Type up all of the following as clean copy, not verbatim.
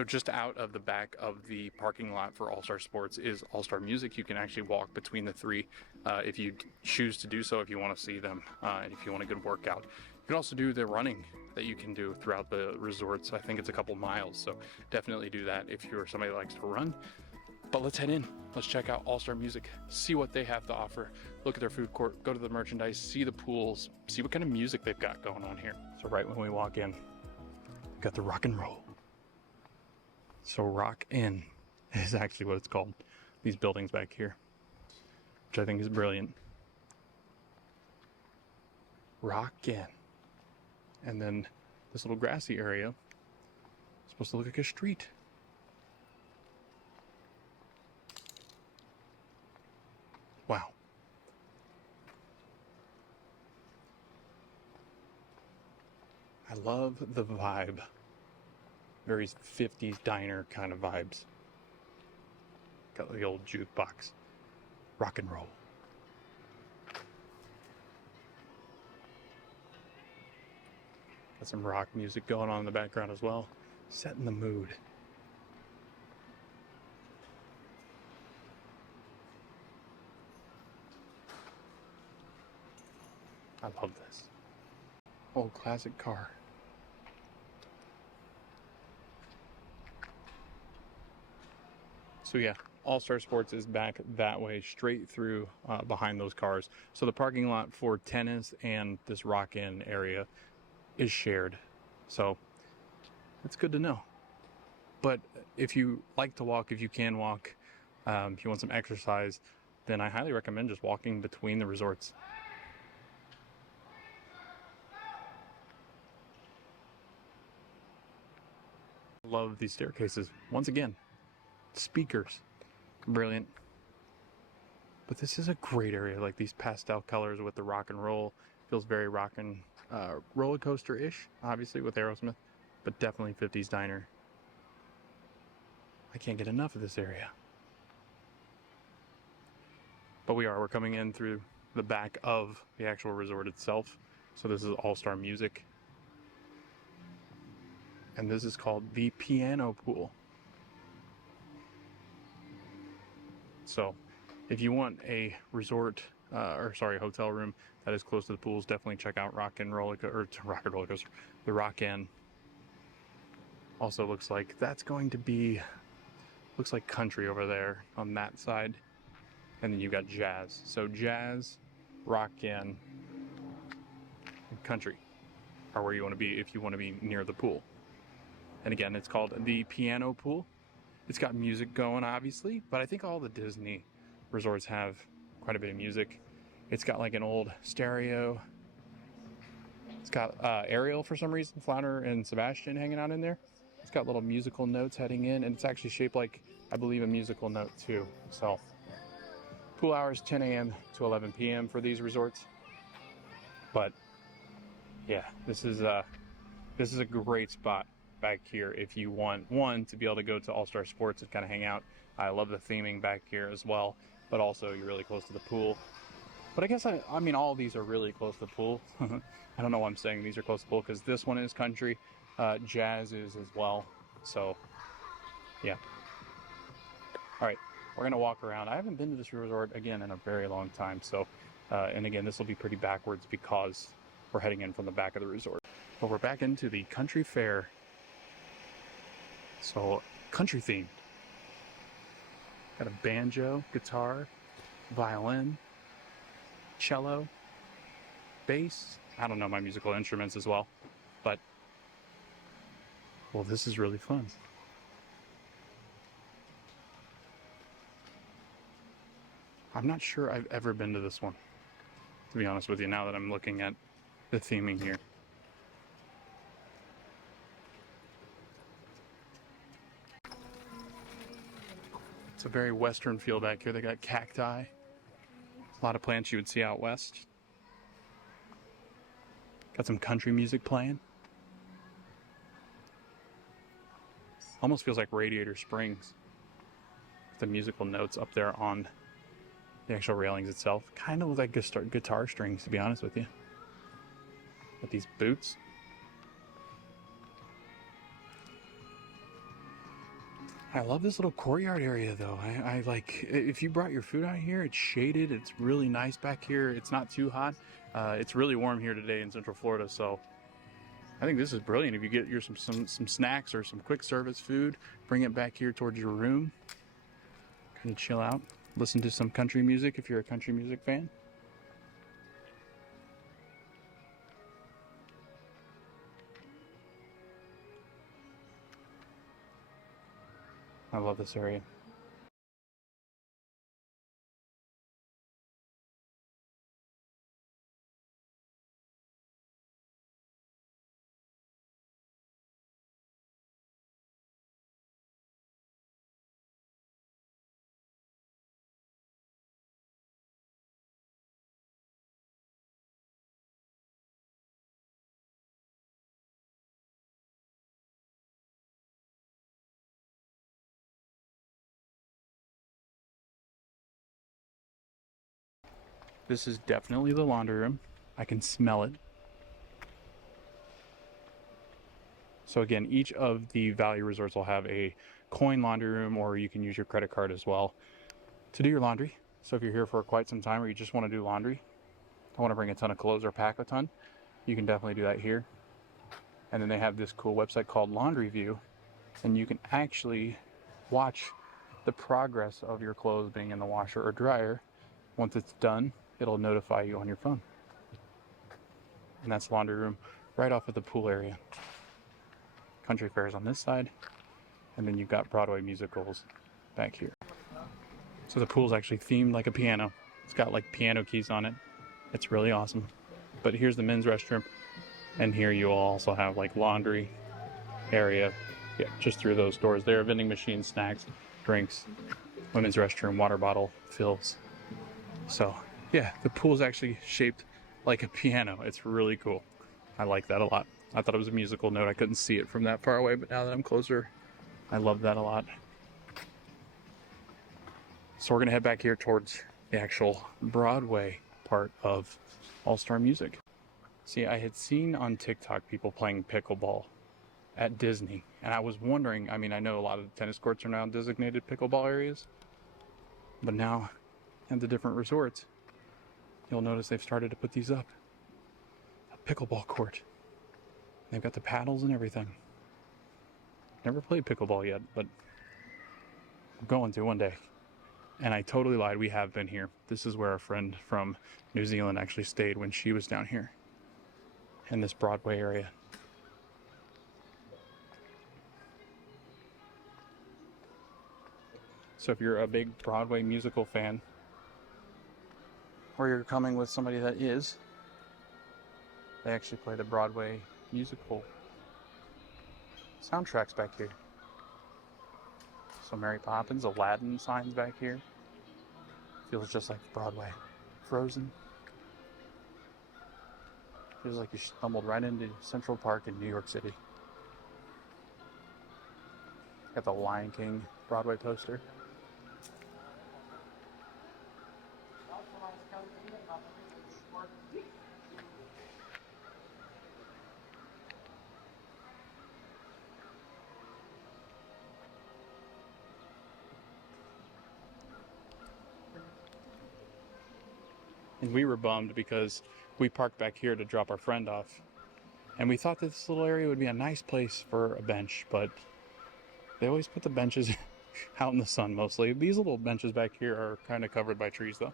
So just out of the back of the parking lot for All Star Sports is All Star Music. You can actually walk between the three if you choose to do so, if you want to see them and if you want a good workout. You can also do the running that you can do throughout the resorts. I think it's a couple miles, so definitely do that if you're somebody that likes to run. But let's head in. Let's check out All Star Music, see what they have to offer, look at their food court, go to the merchandise, see the pools, see what kind of music they've got going on here. So right when we walk in, we've got the rock and roll. So Rock In is actually what it's called. These buildings back here, which I think is brilliant. Rock In. And then this little grassy area is supposed to look like a street. Wow. I love the vibe. Very 50s diner kind of vibes. Got the old jukebox. Rock and roll. Got some rock music going on in the background as well. Setting the mood. I love this. Old classic car. So yeah, All Star Sports is back that way, straight through behind those cars. So the parking lot for tennis and this Rock In area is shared. So it's good to know. But if you like to walk, if you can walk, if you want some exercise, then I highly recommend just walking between the resorts. Love these staircases. Once again, speakers, brilliant. But this is a great area, like these pastel colors with the rock and roll. Feels very rock and roller coaster-ish, obviously with Aerosmith, but definitely 50s diner. I can't get enough of this area. But we're coming in through the back of the actual resort itself. So this is All Star Music. And this is called the Piano Pool. So if you want a resort, hotel room that is close to the pools, definitely check out Rock and Roller Coaster, the Rock In. Also looks like that's going to be, looks like country over there on that side. And then you got jazz. So jazz, Rock In, and country are where you want to be if you want to be near the pool. And again, it's called the Piano Pool. It's got music going, obviously, but I think all the Disney resorts have quite a bit of music. It's got like an old stereo. It's got Ariel for some reason, Flounder and Sebastian hanging out in there. It's got little musical notes heading in, and it's actually shaped like, I believe, a musical note too. So, pool hours 10 a.m. to 11 p.m. for these resorts. But yeah, this is a great spot back here if you want, one, to be able to go to All Star Sports and kind of hang out. I love the theming back here as well, but also you're really close to the pool. But I guess, I mean, all of these are really close to the pool. I don't know why I'm saying these are close to the pool, because this one is country, jazz is as well. So, yeah. All right, we're going to walk around. I haven't been to this resort, again, in a very long time. So, and again, this will be pretty backwards because we're heading in from the back of the resort. But we're back into the country fair. So, country themed. Got a banjo, guitar, violin, cello, bass. I don't know my musical instruments as well, but, well, this is really fun. I'm not sure I've ever been to this one, to be honest with you, now that I'm looking at the theming here. It's a very western feel back here. They got cacti. A lot of plants you would see out west. Got some country music playing. Almost feels like Radiator Springs. The musical notes up there on the actual railings itself. Kind of look like guitar strings, to be honest with you. With these boots. I love this little courtyard area though. I like, if you brought your food out here, it's shaded, it's really nice back here, it's not too hot. It's really warm here today in Central Florida, so I think this is brilliant. If you get your some snacks or some quick service food, bring it back here towards your room, kind of chill out, listen to some country music if you're a country music fan. I love this area. This is definitely the laundry room. I can smell it. So again, each of the value resorts will have a coin laundry room, or you can use your credit card as well to do your laundry. So if you're here for quite some time or you just want to do laundry, don't want to bring a ton of clothes or pack a ton, you can definitely do that here. And then they have this cool website called Laundry View, and you can actually watch the progress of your clothes being in the washer or dryer. Once it's done, it'll notify you on your phone. And that's the laundry room right off of the pool area. Country Fair's on this side, and then you've got Broadway musicals back here. So the pool's actually themed like a piano. It's got like piano keys on it. It's really awesome. But here's the men's restroom, and here you also have like laundry area. Yeah, just through those doors there. Vending machines, snacks, drinks, women's restroom, water bottle fills. So yeah, the pool's actually shaped like a piano. It's really cool. I like that a lot. I thought it was a musical note. I couldn't see it from that far away, but now that I'm closer, I love that a lot. So we're gonna head back here towards the actual Broadway part of All-Star Music. See, I had seen on TikTok people playing pickleball at Disney, and I was wondering, I mean, I know a lot of the tennis courts are now designated pickleball areas, but now at the different resorts, you'll notice they've started to put these up. A pickleball court. They've got the paddles and everything. Never played pickleball yet, but I'm going to one day. And I totally lied, we have been here. This is where our friend from New Zealand actually stayed when she was down here in this Broadway area. So if you're a big Broadway musical fan, or you're coming with somebody that is, they actually play the Broadway musical soundtracks back here. So Mary Poppins, Aladdin signs back here. Feels just like Broadway. Frozen. Feels like you stumbled right into Central Park in New York City. Got the Lion King Broadway poster. And we were bummed because we parked back here to drop our friend off. And we thought that this little area would be a nice place for a bench, but they always put the benches out in the sun mostly. These little benches back here are kind of covered by trees though.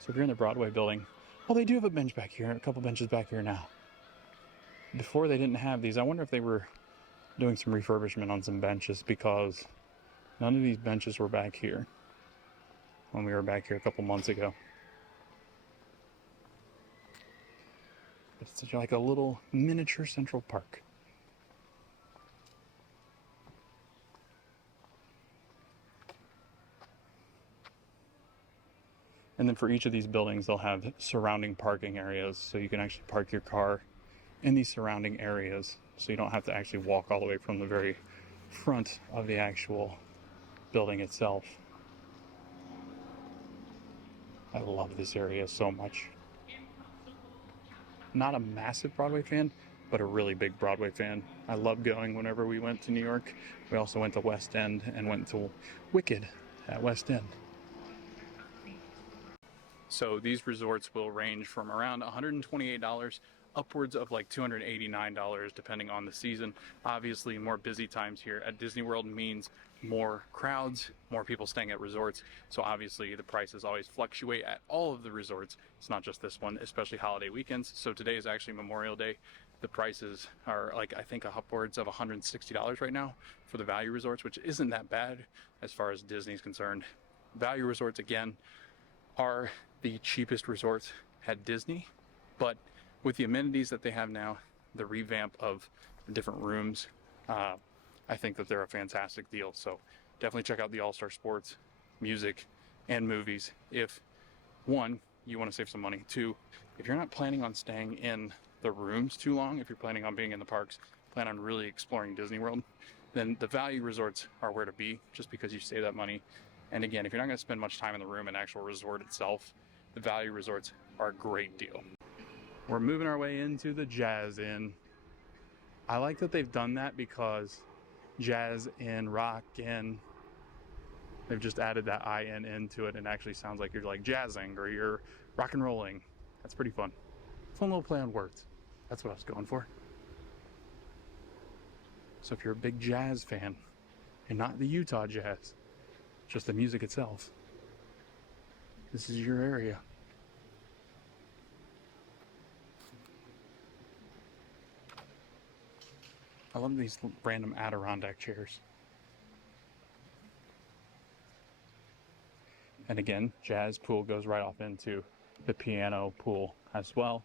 So if you're in the Broadway building, oh, they do have a bench back here, a couple benches back here now. Before they didn't have these. I wonder if they were doing some refurbishment on some benches, because none of these benches were back here when we were back here a couple months ago. It's like a little miniature Central Park. And then for each of these buildings, they'll have surrounding parking areas, so you can actually park your car in these surrounding areas, so you don't have to actually walk all the way from the very front of the actual building itself. I love this area so much. Not a massive Broadway fan, but a really big Broadway fan. I love going whenever we went to New York. We also went to West End and went to Wicked at West End. So these resorts will range from around $128 upwards of like $289 depending on the season. Obviously, more busy times here at Disney World means more crowds, more people staying at resorts. So obviously the prices always fluctuate at all of the resorts. It's not just this one, especially holiday weekends. So today is actually Memorial Day. The prices are like, I think upwards of $160 right now for the value resorts, which isn't that bad as far as Disney's concerned. Value resorts, again, are the cheapest resorts at Disney, but with the amenities that they have now, the revamp of the different rooms, I think that they're a fantastic deal. So definitely check out the All-Star Sports, music, and movies if, one, you want to save some money. Two, if you're not planning on staying in the rooms too long, if you're planning on being in the parks, plan on really exploring Disney World, then the value resorts are where to be, just because you save that money. And again, if you're not going to spend much time in the room and actual resort itself, the value resorts are a great deal. We're moving our way into the Jazz Inn. I like that they've done that because Jazz Inn, Rock Inn, they've just added that IN into it and it actually sounds like you're like jazzing or you're rock and rolling. That's pretty fun. Fun little play on words. That's what I was going for. So if you're a big jazz fan, and not the Utah Jazz, just the music itself, this is your area. I love these random Adirondack chairs. And again, Jazz pool goes right off into the piano pool as well.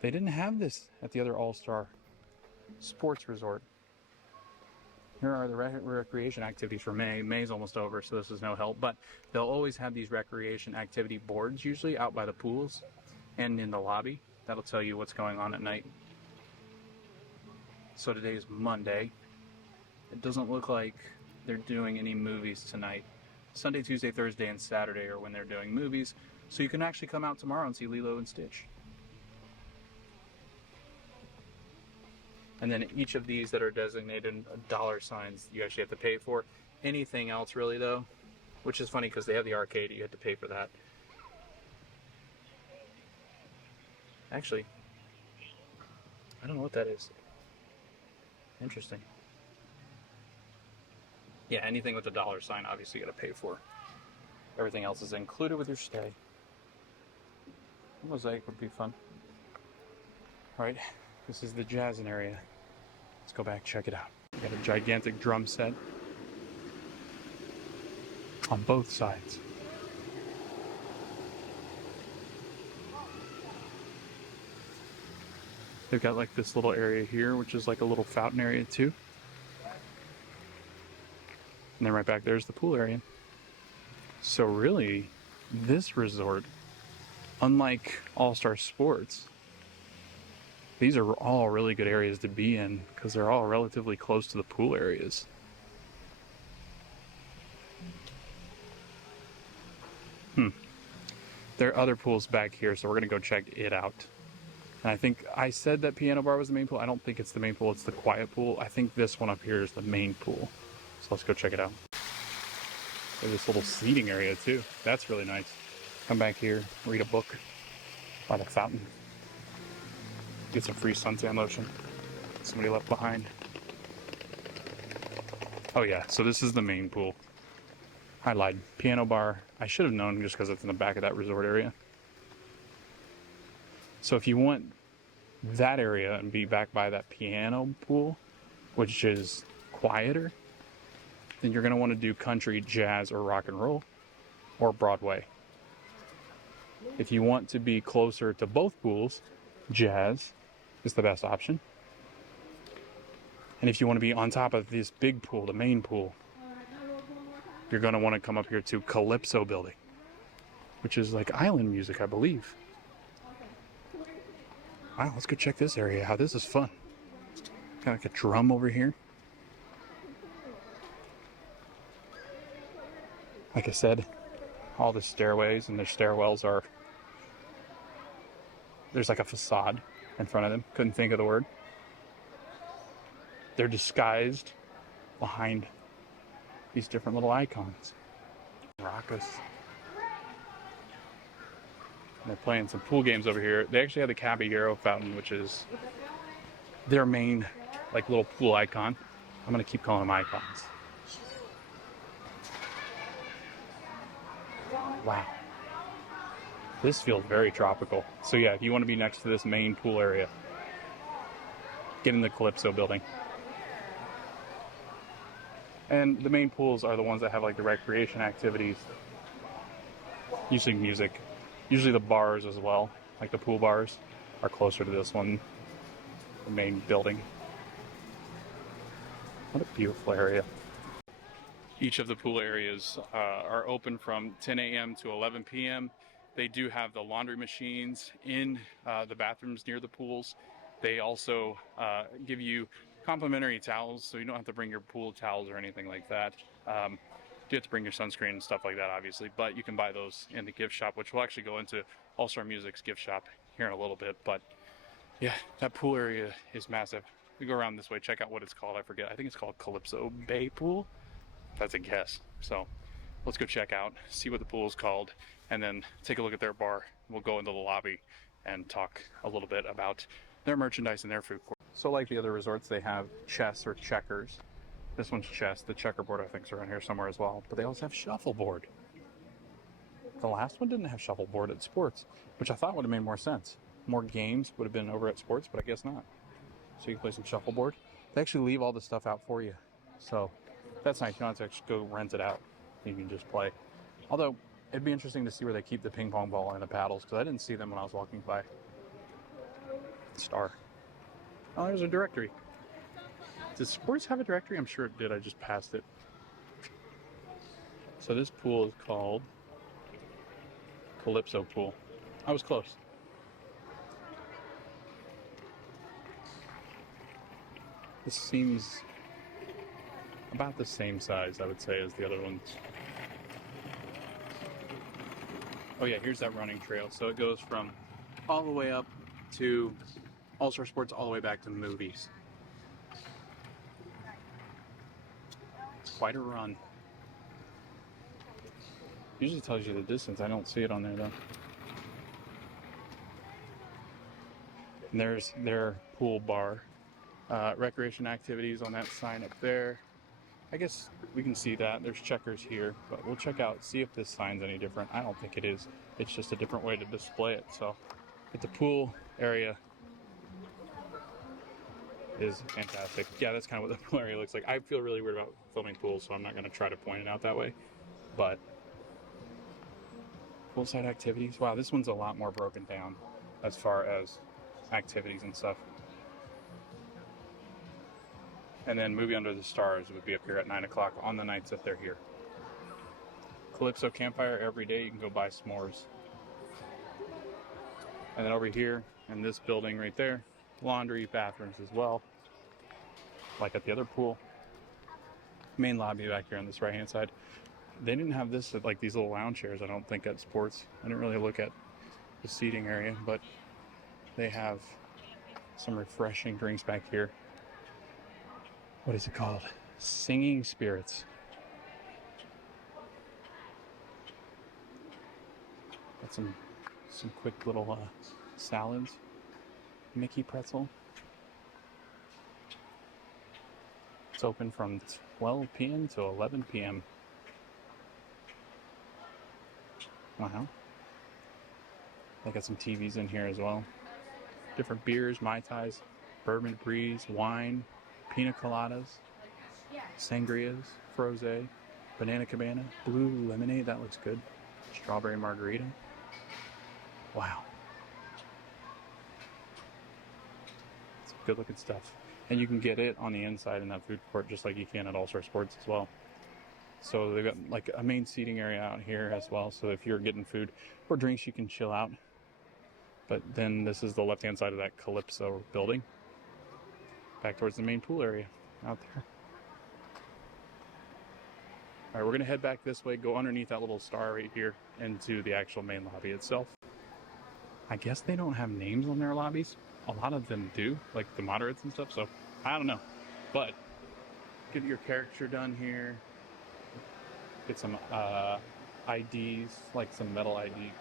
They didn't have this at the other All-Star Sports Resort. Here are the recreation activities for May. May's almost over, so this is no help, but they'll always have these recreation activity boards, usually out by the pools and in the lobby. That'll tell you what's going on at night. So today is Monday. It doesn't look like they're doing any movies tonight. Sunday, Tuesday, Thursday, and Saturday are when they're doing movies, so you can actually come out tomorrow and see Lilo and Stitch. And then each of these that are designated dollar signs, you actually have to pay for. Anything else really though, which is funny because they have the arcade, you have to pay for that. Actually, I don't know what that is. Interesting. Yeah, anything with a dollar sign, obviously you gotta pay for. Everything else is included with your stay. Mosaic would be fun. All right. This is the Jazzin' area. Let's go back, check it out. We got a gigantic drum set on both sides. They've got like this little area here, which is like a little fountain area too. And then right back there's the pool area. So really, this resort, unlike All-Star Sports, these are all really good areas to be in because they're all relatively close to the pool areas. There are other pools back here, so we're gonna go check it out. And I think I said that Piano Bar was the main pool. I don't think it's the main pool, it's the quiet pool. I think this one up here is the main pool. So let's go check it out. There's this little seating area too. That's really nice. Come back here, read a book by the fountain. Get some free suntan lotion. Somebody left behind. Oh yeah, so this is the main pool. I lied. Piano Bar. I should have known just because it's in the back of that resort area. So if you want that area and be back by that piano pool, which is quieter, then you're going to want to do country, jazz, or rock and roll, or Broadway. If you want to be closer to both pools, jazz is the best option. And if you want to be on top of this big pool, the main pool, you're going to want to come up here to Calypso Building, which is like island music, I believe. Wow, let's go check this area out. This is fun. Got like a drum over here. Like I said, all the stairways and the stairwells are, there's like a facade in front of them. Couldn't think of the word. they're disguised behind these different little icons. Raucous. And they're playing some pool games over here. They actually have the Caballero fountain, which is their main, like, little pool icon. I'm gonna keep calling them icons. Wow. This feels very tropical. So yeah, if you want to be next to this main pool area, get in the Calypso building. And the main pools are the ones that have like the recreation activities, usually music, usually the bars as well, like the pool bars are closer to this one, the main building. What a beautiful area. Each of the pool areas are open from 10 a.m. to 11 p.m. They do have the laundry machines in the bathrooms near the pools. They also give you complimentary towels, so you don't have to bring your pool towels or anything like that. You have to bring your sunscreen and stuff like that, obviously, but you can buy those in the gift shop, which we'll actually go into All Star Music's gift shop here in a little bit. But yeah, that pool area is massive. We go around this way, check out what it's called. I forget. I think it's called Calypso Bay Pool. That's a guess. So let's go check out, see what the pool is called, and then take a look at their bar. We'll go into the lobby and talk a little bit about their merchandise and their food court. So like the other resorts, they have chess or checkers. This one's chess. The checkerboard, I think, is around here somewhere as well. But they also have shuffleboard. The last one didn't have shuffleboard at sports, which I thought would have made more sense. More games would have been over at sports, but I guess not. So you can play some shuffleboard. They actually leave all the stuff out for you. So that's nice. You don't have to actually go rent it out. You can just play. Although, it'd be interesting to see where they keep the ping pong ball and the paddles, because I didn't see them when I was walking by. Star. Oh, there's a directory. Does sports have a directory? I'm sure it did. I just passed it. So this pool is called Calypso Pool. I was close. This seems about the same size, I would say, as the other ones. Oh yeah, here's that running trail. So it goes from all the way up to All Star Sports, all the way back to movies. It's quite a run. Usually tells you the distance. I don't see it on there though. And there's their pool bar. Recreation activities on that sign up there. I guess we can see that. There's checkers here, but we'll check out, see if this sign's any different. I don't think it is. It's just a different way to display it. So, but the pool area is fantastic. Yeah, that's kind of what the pool area looks like. I feel really weird about filming pools, so I'm not going to try to point it out that way. But poolside activities. Wow, this one's a lot more broken down as far as activities and stuff. And then Movie Under the Stars would be up here at 9 o'clock on the nights that they're here. Calypso Campfire every day. You can go buy s'mores. And then over here in this building right there, laundry, bathrooms as well. Like at the other pool. Main lobby back here on this right-hand side. They didn't have this at like these little lounge chairs, I don't think, at sports. I didn't really look at the seating area, but they have some refreshing drinks back here. What is it called? Singing Spirits. Got some quick little salads. Mickey pretzel. It's open from 12 p.m. to 11 p.m. Wow. They got some TVs in here as well. Different beers, Mai Tais, bourbon breeze, wine, pina coladas, sangrias, frosé, banana cabana, blue lemonade, that looks good, strawberry margarita. Wow. It's good looking stuff. And you can get it on the inside in that food court just like you can at All Star Sports as well. So they've got like a main seating area out here as well. So if you're getting food or drinks, you can chill out. But then this is the left-hand side of that Calypso building. Back towards the main pool area out there. All right, we're gonna head back this way, go underneath that little star right here into the actual main lobby itself. I guess they don't have names on their lobbies. A lot of them do, like the moderates and stuff, so I don't know. But get your caricature done here. Get some IDs, like some metal ID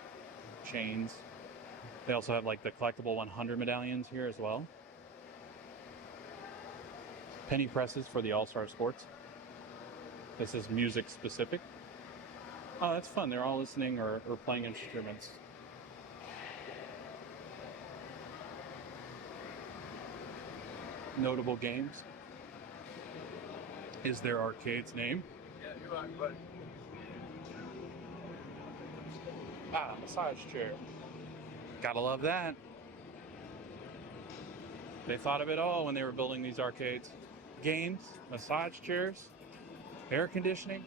chains. They also have like the collectible 100 medallions here as well. Penny presses for the All-Star Sports. This is music specific. Oh, that's fun. They're all listening or playing instruments. Notable games. Is their arcade's name? Yeah, you are, but Massage chair. Gotta love that. They thought of it all when they were building these arcades. Games, massage chairs, air conditioning.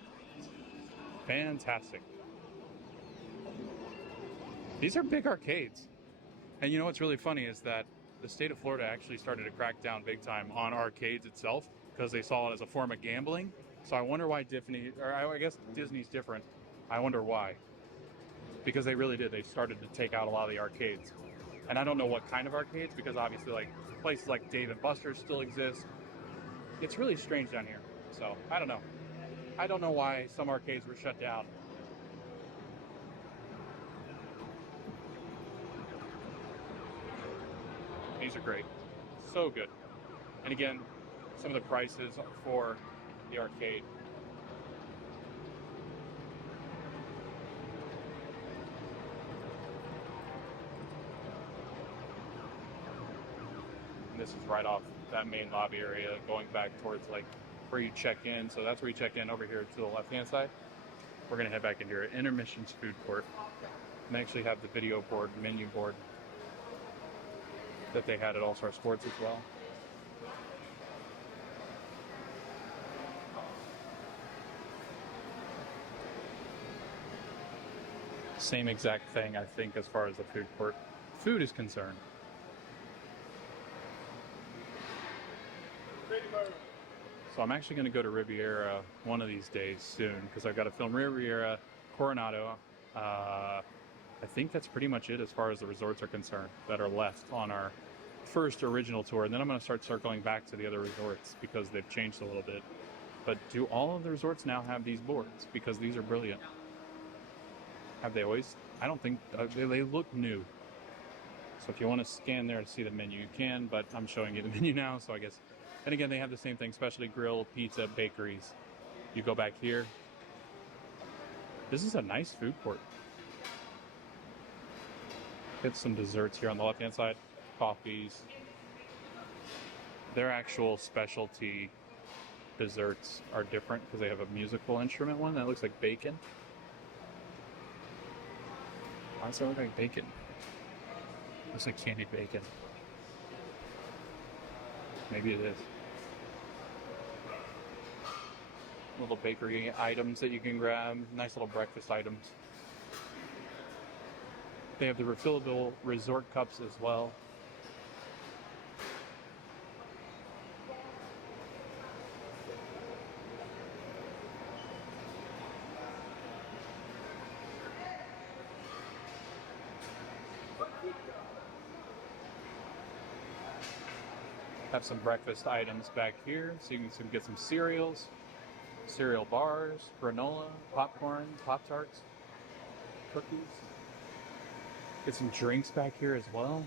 Fantastic. These are big arcades. And you know what's really funny is that the state of Florida actually started to crack down big time on arcades itself because they saw it as a form of gambling. So I wonder why Disney, or I guess Disney's different. I wonder why. Because they really did. They started to take out a lot of the arcades. And I don't know what kind of arcades, because obviously like places like Dave & Buster's still exist. It's really strange down here. So I don't know. I don't know why some arcades were shut down. These are great. So good. And again, some of the prices for the arcade. And this is right off that main lobby area going back towards like where you check in. So that's where you check in over here to the left-hand side. We're gonna head back into your intermissions food court. And they actually have the video board, menu board that they had at All-Star Sports as well. Same exact thing, I think, as far as the food court food is concerned. So I'm actually going to go to Riviera one of these days soon because I've got to film Riviera, Coronado. I think that's pretty much it as far as the resorts are concerned that are left on our first original tour. And then I'm going to start circling back to the other resorts because they've changed a little bit. But do all of the resorts now have these boards? Because these are brilliant. Have they always? I don't think, they look new. So if you want to scan there to see the menu, you can, but I'm showing you the menu now, so I guess. And again, they have the same thing, specialty grill, pizza, bakeries. You go back here. This is a nice food court. Get some desserts here on the left-hand side. Coffees. Their actual specialty desserts are different because they have a musical instrument one that looks like bacon. Why does that look like bacon? Looks like candied bacon. Maybe it is. Little bakery items that you can grab. Nice little breakfast items. They have the refillable resort cups as well. Have some breakfast items back here, so you can get some cereals, cereal bars, granola, popcorn, Pop-Tarts, cookies. Get some drinks back here as well.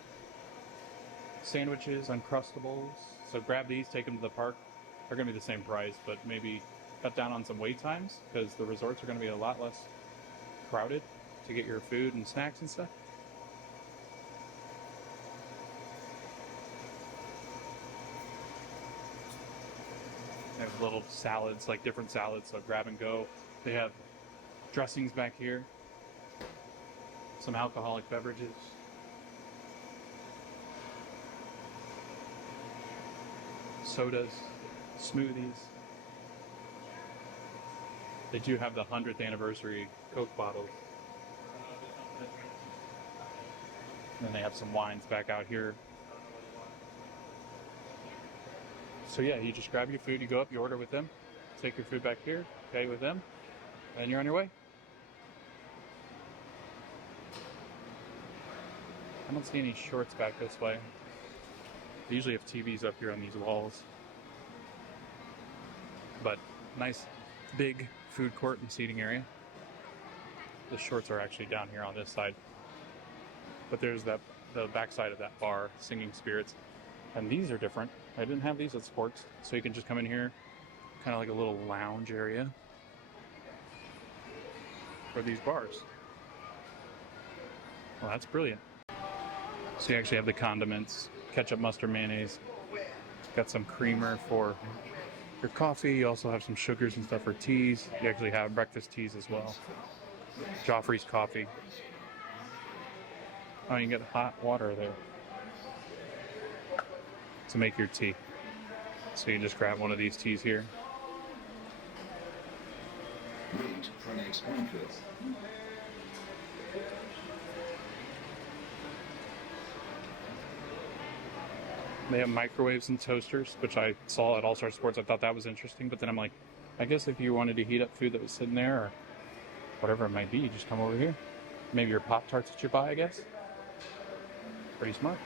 Sandwiches, Uncrustables. So grab these, take them to the park. They're going to be the same price, but maybe cut down on some wait times because the resorts are going to be a lot less crowded to get your food and snacks and stuff. They have little salads, like different salads, so grab and go. They have dressings back here. Some alcoholic beverages. Sodas, smoothies. They do have the 100th anniversary Coke bottles. And then they have some wines back out here. So yeah, you just grab your food, you go up, you order with them, take your food back here, pay with them, and you're on your way. I don't see any shorts back this way. They usually have TVs up here on these walls. But nice big food court and seating area. The shorts are actually down here on this side. But there's the back side of that bar, Singing Spirits. And these are different. I didn't have these at Sports. So you can just come in here, kind of like a little lounge area for these bars. Well, that's brilliant. So you actually have the condiments, ketchup, mustard, mayonnaise. Got some creamer for your coffee. You also have some sugars and stuff for teas. You actually have breakfast teas as well. Joffrey's coffee. Oh, you can get hot water there to make your tea. So you just grab one of these teas here. They have microwaves and toasters, which I saw at All Star Sports. I thought that was interesting, but then I'm like, I guess if you wanted to heat up food that was sitting there or whatever it might be, you just come over here. Maybe your Pop-Tarts that you buy, I guess. Pretty smart.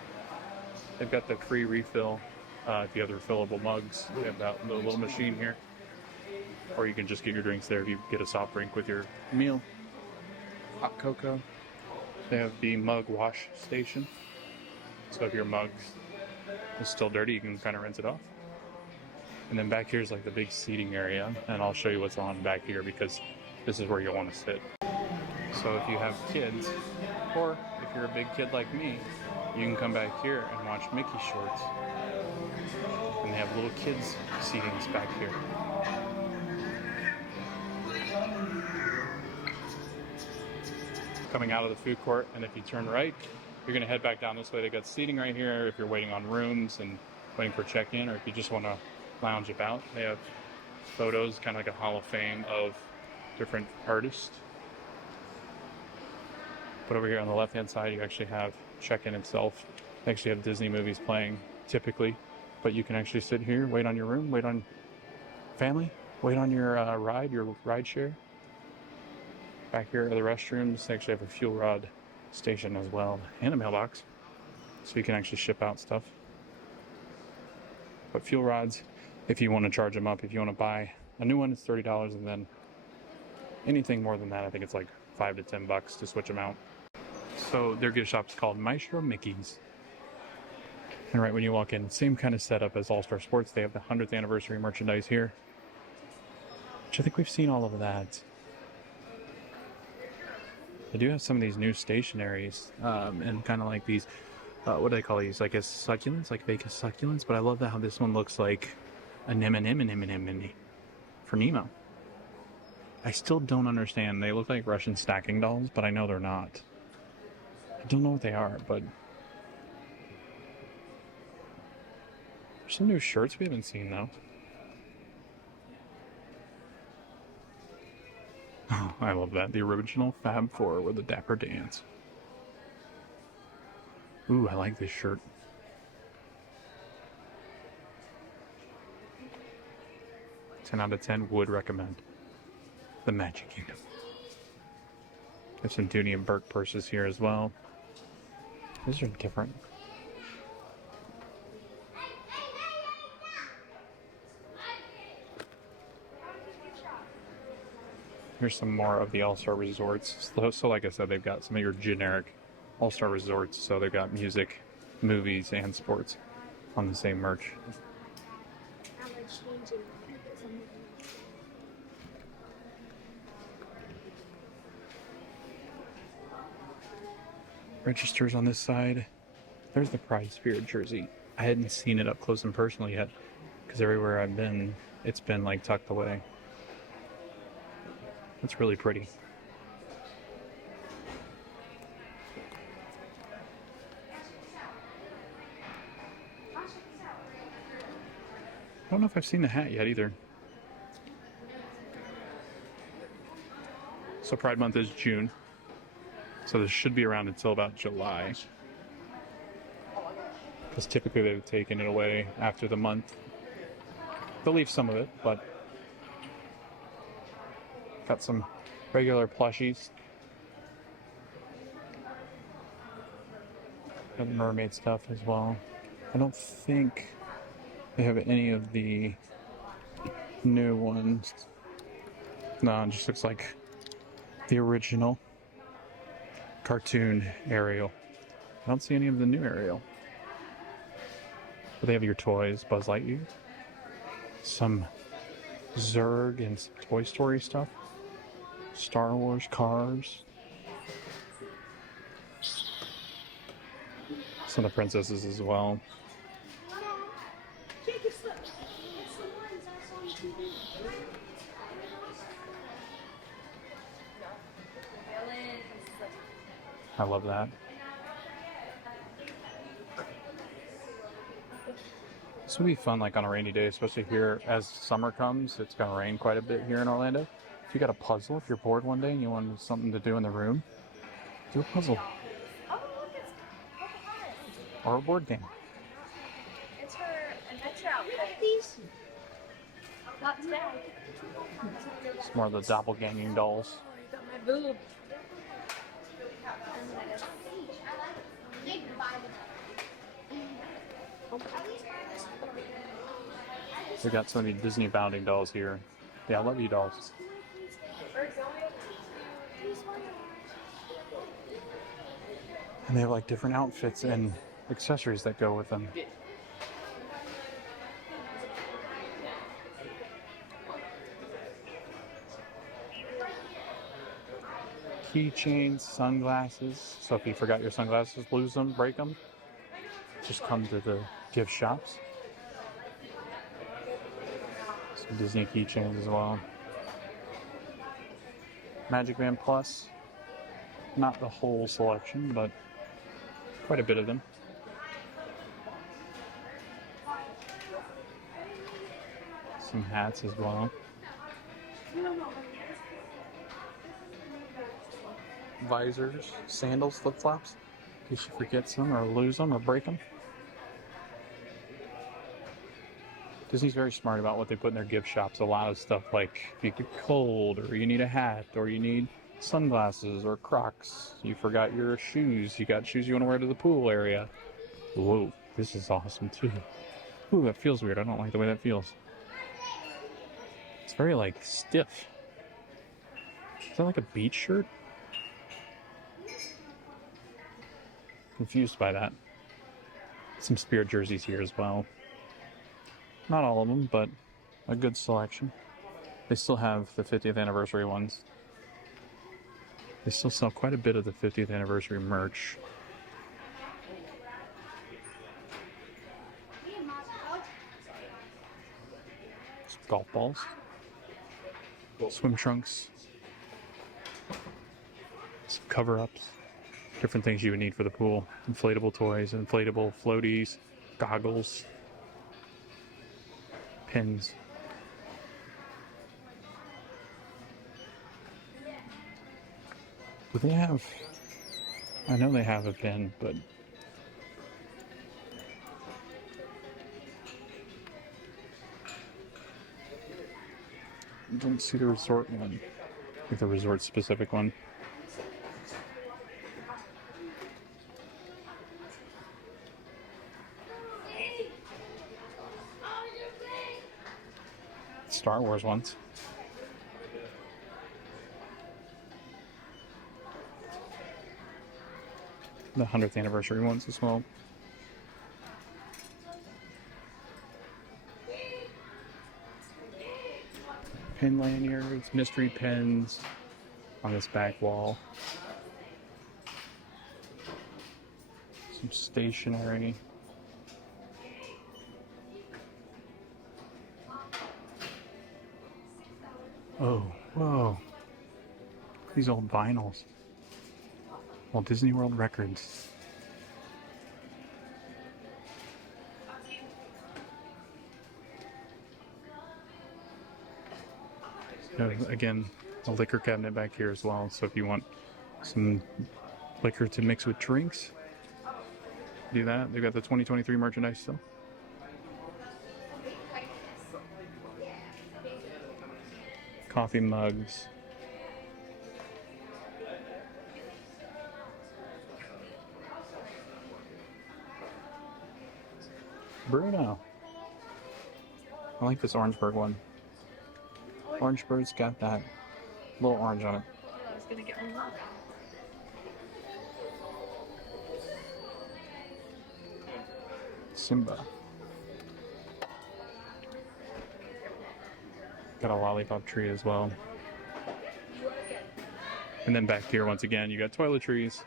They've got the free refill if you have the refillable mugs. They have that little machine here. Or you can just get your drinks there if you get a soft drink with your meal. Hot cocoa. They have the mug wash station. So if your mug is still dirty, you can kind of rinse it off. And then back here is like the big seating area. And I'll show you what's on back here because this is where you'll want to sit. So if you have kids, or if you're a big kid like me, you can come back here and watch Mickey shorts. And they have little kids seatings back here. Coming out of the food court, and if you turn right, you're going to head back down this way. They got seating right here if you're waiting on rooms and waiting for check-in, or if you just want to lounge about. They have photos, kind of like a hall of fame of different artists. But over here on the left-hand side, you actually have check-in itself. They actually have Disney movies playing, typically. But you can actually sit here, wait on your room, wait on family, wait on your ride share. Back here are the restrooms. They actually have a fuel rod station as well, and a mailbox. So you can actually ship out stuff. But fuel rods, if you want to charge them up, if you want to buy a new one, it's $30, and then anything more than that, I think it's like $5 to $10 to switch them out. So their gift shop is called Maestro Mickey's. And right when you walk in, same kind of setup as All Star Sports. They have the 100th anniversary merchandise here, which I think we've seen all of that. They do have some of these new stationaries and kind of like these, what do they call these? Like as succulents, like Vegas succulents. But I love that how this one looks like an M&M for Nemo. I still don't understand. They look like Russian stacking dolls, but I know they're not. I don't know what they are, but there's some new shirts we haven't seen though. Oh, I love that. The original Fab Four with the Dapper Dance. Ooh, I like this shirt. Ten out of 10 would recommend. The Magic Kingdom. There's some Dooney and Burke purses here as well. These are different. Here's some more of the All-Star Resorts. So like I said, they've got some of your generic All-Star Resorts. So they've got music, movies, and sports on the same merch. Registers on this side. There's the Pride Spirit jersey. I hadn't seen it up close and personal yet because everywhere I've been, it's been like tucked away. It's really pretty. I don't know if I've seen the hat yet either. So Pride Month is June. So this should be around until about July. Because typically they've taken it away after the month. They'll leave some of it, but got some regular plushies. Got mermaid stuff as well. I don't think they have any of the new ones. No, it just looks like the original cartoon Ariel. I don't see any of the new Ariel. But they have your toys, Buzz Lightyear, some Zurg and some Toy Story stuff, Star Wars cars, some of the princesses as well. I love that. This would be fun, like on a rainy day, especially here as summer comes. It's gonna rain quite a bit here in Orlando. If you got a puzzle, if you're bored one day and you want something to do in the room, do a puzzle. Oh, look, it's Pocahontas. Or a board game. It's her adventure outfit. These? Not today. It's more of the doppelganging dolls. Oh, you got my boob. We got some of the Disney bounding dolls here. Yeah, I love you dolls. And they have like different outfits and accessories that go with them. Keychains, sunglasses. So if you forgot your sunglasses, lose them, break them, just come to the gift shops. Some Disney keychains as well. Magic Band Plus. Not the whole selection, but quite a bit of them. Some hats as well. Visors, sandals, flip-flops. In case you forget some or lose them or break them. Disney's very smart about what they put in their gift shops. A lot of stuff like if you get cold or you need a hat or you need sunglasses or Crocs. You forgot your shoes. You got shoes you want to wear to the pool area. Whoa, this is awesome too. Ooh, that feels weird. I don't like the way that feels. It's very like stiff. Is that like a beach shirt? Confused by that. Some Spirit jerseys here as well. Not all of them, but a good selection. They still have the 50th anniversary ones. They still sell quite a bit of the 50th anniversary merch. Some golf balls. Swim trunks. Some cover-ups. Different things you would need for the pool. Inflatable toys, inflatable floaties, goggles, pins. Do they have... I know they have a pin, but... I don't see the resort one. I think the resort specific one. Star Wars ones. The 100th anniversary ones as well. Pin lanyards, mystery pins on this back wall. Some stationery. Oh, whoa. These old vinyls. Walt Disney World records. Again, a liquor cabinet back here as well. So if you want some liquor to mix with drinks, do that. They've got the 2023 merchandise still. Coffee mugs. Bruno. I like this Orangeburg one. Orange Bird's got that little orange on it. I was gonna get one. Simba. Got a lollipop tree as well. And then back here, once again, you got toiletries,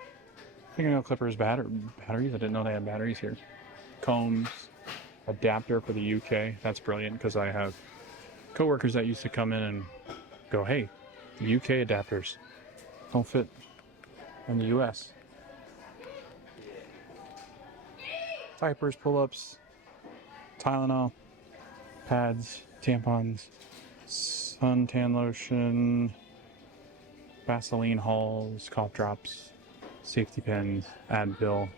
fingernail clippers, batteries. I didn't know they had batteries here. Combs, adapter for the UK. That's brilliant because I have coworkers that used to come in and go, hey, the UK adapters don't fit in the US. Diapers, pull-ups, Tylenol, pads, tampons, suntan lotion, Vaseline hulls, cough drops, safety pins, Advil,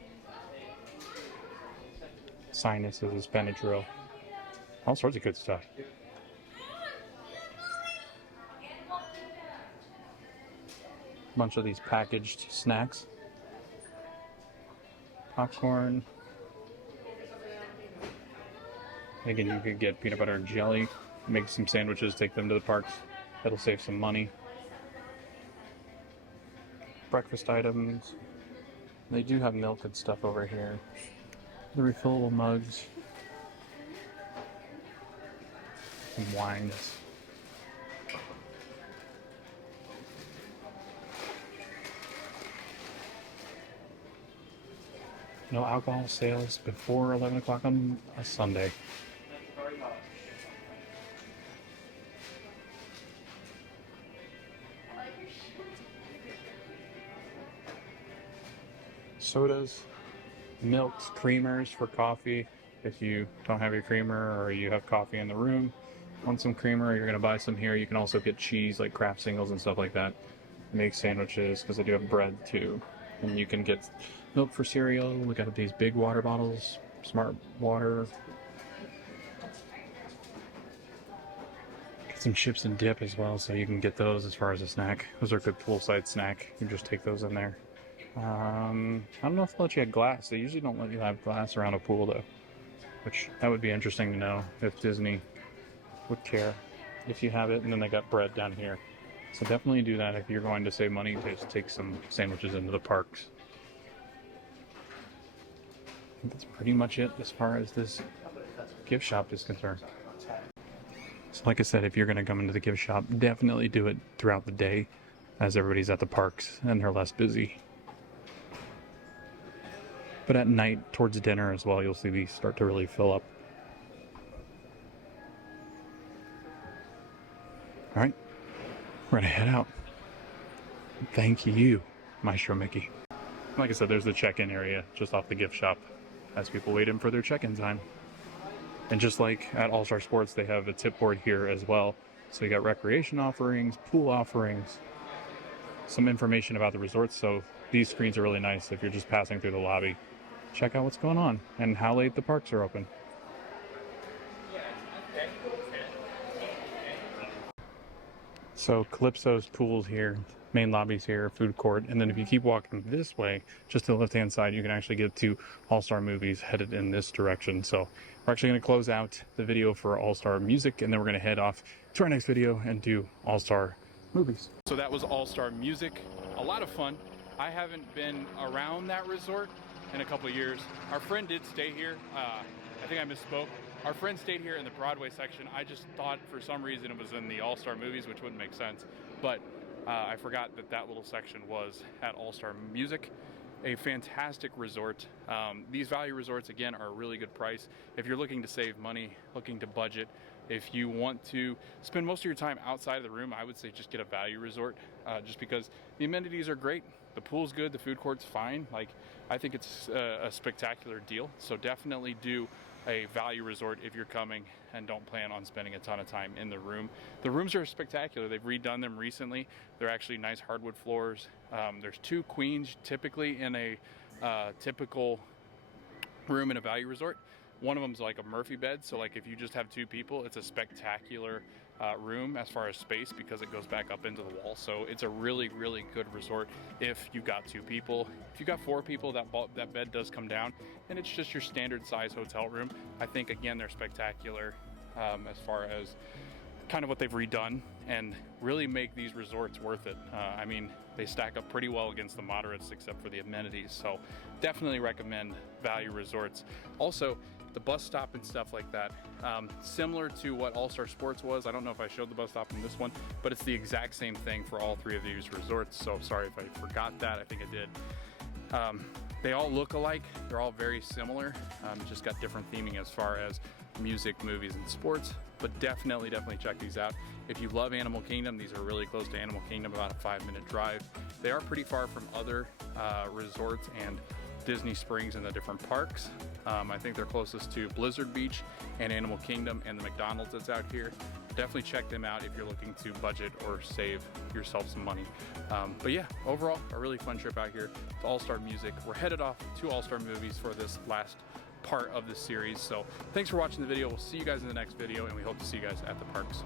sinuses, Benadryl, all sorts of good stuff. Bunch of these packaged snacks, popcorn. Again, you could get peanut butter and jelly, make some sandwiches, take them to the parks. That'll save some money. Breakfast items. They do have milk and stuff over here. The refillable mugs. Some wines. No alcohol sales before 11 o'clock on a Sunday. Sodas, milks, creamers for coffee. If you don't have your creamer or you have coffee in the room, want some creamer, you're going to buy some here. You can also get cheese like Kraft Singles and stuff like that. Make sandwiches because they do have bread too. And you can get milk for cereal. We got these big water bottles, Smart Water. Get some chips and dip as well, so you can get those as far as a snack. Those are a good poolside snack. You can just take those in there. I don't know if they'll let you have glass. They usually don't let you have glass around a pool though, which that would be interesting to know if Disney would care if you have it. And then they got bread down here. So definitely do that if you're going to save money. Just take some sandwiches into the parks. I think that's pretty much it as far as this gift shop is concerned. So like I said, if you're going to come into the gift shop, definitely do it throughout the day as everybody's at the parks and they're less busy. But at night, towards dinner as well, you'll see these start to really fill up. All right, we're gonna head out. Thank you, Maestro Mickey. Like I said, there's the check-in area just off the gift shop as people wait in for their check-in time. And just like at All Star Sports, they have a tip board here as well. So you got recreation offerings, pool offerings, some information about the resorts. So these screens are really nice if you're just passing through the lobby. Check out what's going on and how late the parks are open. So Calypso's pool's here, main lobby's here, food court, and then if you keep walking this way, just to the left-hand side, you can actually get to All-Star Movies headed in this direction. So we're actually going to close out the video for All-Star Music, and then we're going to head off to our next video and do All-Star Movies. So that was All-Star Music. A lot of fun. I haven't been around that resort in a couple of years. Our friend did stay here. I think I misspoke. Our friend stayed here in the Broadway section. I just thought for some reason it was in the All-Star Movies, which wouldn't make sense. But I forgot that that little section was at All-Star Music. A fantastic resort. These value resorts, again, are a really good price. If you're looking to save money, looking to budget, if you want to spend most of your time outside of the room, I would say just get a value resort, just because the amenities are great. The pool's good, the food court's fine. Like, I think it's a spectacular deal. So definitely do a value resort if you're coming and don't plan on spending a ton of time in the room. The rooms are spectacular. They've redone them recently. They're actually nice hardwood floors. There's 2 queens typically in a typical room in a value resort. One of them's like a Murphy bed, so like if you just have 2 people, it's a spectacular room as far as space because it goes back up into the wall. So it's a really, really good resort if you got 2 people. If you got 4 people, that bed does come down, and it's just your standard size hotel room. I think again they're spectacular as far as kind of what they've redone and really make these resorts worth it. I mean, they stack up pretty well against the moderates except for the amenities. So definitely recommend Value Resorts. Also, the bus stop and stuff like that, similar to what All-Star Sports was. I don't know if I showed the bus stop in this one, but it's the exact same thing for all three of these resorts. So sorry if I forgot that, I think I did. They all look alike, they're all very similar, just got different theming as far as music, movies, and sports, but definitely check these out. If you love Animal Kingdom, these are really close to Animal Kingdom, about a 5-minute drive. They are pretty far from other resorts and Disney Springs and the different parks. I think they're closest to Blizzard Beach and Animal Kingdom and the McDonald's that's out here. Definitely check them out if you're looking to budget or save yourself some money. But yeah, overall, a really fun trip out here to All-Star Music. We're headed off to All-Star Movies for this last part of the series. So thanks for watching the video. We'll see you guys in the next video, and we hope to see you guys at the parks.